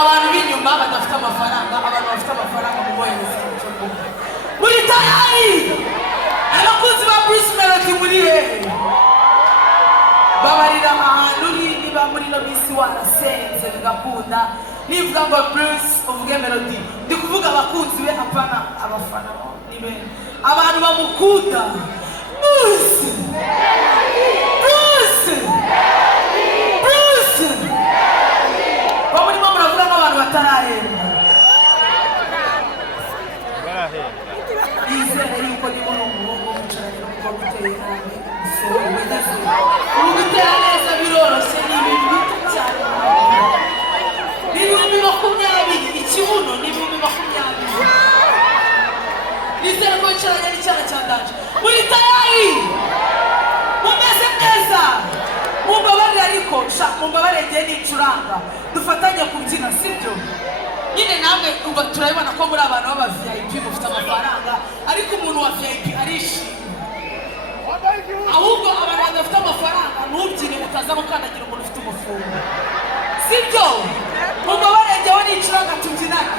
abantu b'inyuma badafite amafaranga, abantu bafite amafaranga mu bohereza muri tayari. Abakunzi ba Bruce Melody muri hehe? Babarira ahantu uri, niba muri no minsi warasenze bigakunda, nivuga ngo Bruce uvuge Melody, ndi kuvuga abakunzi be, apana abafana nibe abantu bamukunda. Bruce bamurimo muravuga nk'abantu batarahembwa. Izere yuko niba uri umuhungu wicaranye n'umukobwa uteye nabi usohoye wigeze ubu gutera neza biroroshye, ni ibintu bito cyane. Ni ibihumbi 20, ikibuno ni ibihumbi 20. Izere ko wicaranye n'icyana cya Danje. Muri tayari mumeze neza, mumbabarire ariko mumbabarire ngiye nicuranga dufatanye kubyina, sibyo? Nyine namwe ubwo turabibona ko muri abantu b'aba VIP mufite amafaranga, ariko umuntu wa VIP arishimye. Ahubwo abantu badafite amafaranga ntubyine utaza gukandagira umuntu ufite umufungo, sibyo? Mumbabarire ngewe nicuranga tubyinane.